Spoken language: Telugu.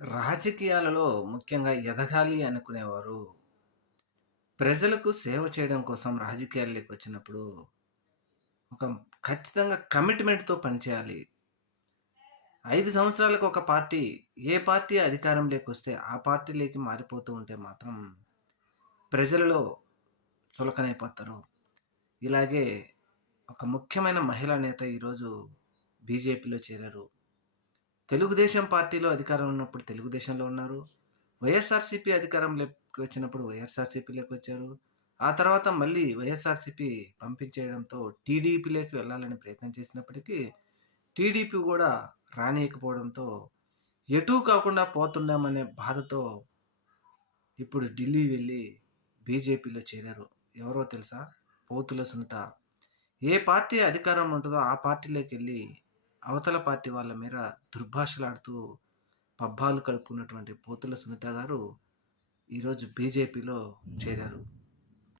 రాజకీయాలలో ముఖ్యంగా ఎదగాలి అనుకునేవారు ప్రజలకు సేవ చేయడం కోసం రాజకీయాల్లోకి వచ్చినప్పుడు ఒక ఖచ్చితంగా కమిట్మెంట్‌తో పనిచేయాలి. ఐదు సంవత్సరాలకు ఒక పార్టీ ఏ పార్టీ అధికారంలోకొస్తే ఆ పార్టీలోకి మారిపోతూ ఉంటే మాత్రం ప్రజలలో చులకనైపోతారు. ఇలాగే ఒక ముఖ్యమైన మహిళా నేత ఈరోజు బీజేపీలో చేరారు. తెలుగుదేశం పార్టీలో అధికారం ఉన్నప్పుడు తెలుగుదేశంలో ఉన్నారు. వైఎస్ఆర్‌సీపీ అధికారంలోకి వచ్చినప్పుడు వైఎస్ఆర్‌సీపీలోకి వచ్చారు. ఆ తర్వాత మళ్ళీ వైఎస్ఆర్‌సీపీ పంపించేయడంతో టీడీపీలోకి వెళ్ళాలని ప్రయత్నం చేసినప్పటికీ టీడీపీ కూడా రానీయకపోవడంతో ఎటూ కాకుండా పోతున్నామనే బాధతో ఇప్పుడు ఢిల్లీ వెళ్ళి బీజేపీలో చేరారు. ఎవరో తెలుసా? పోతుల సునీత. ఏ పార్టీ అధికారంలో ఉంటుందో ఆ పార్టీలోకి వెళ్ళి అవతల పార్టీ వాళ్ళ మీద దుర్భాషలాడుతూ పబ్బాలు కలుపుకున్నటువంటి పోతుల సునీత గారు ఈరోజు బీజేపీలో చేరారు.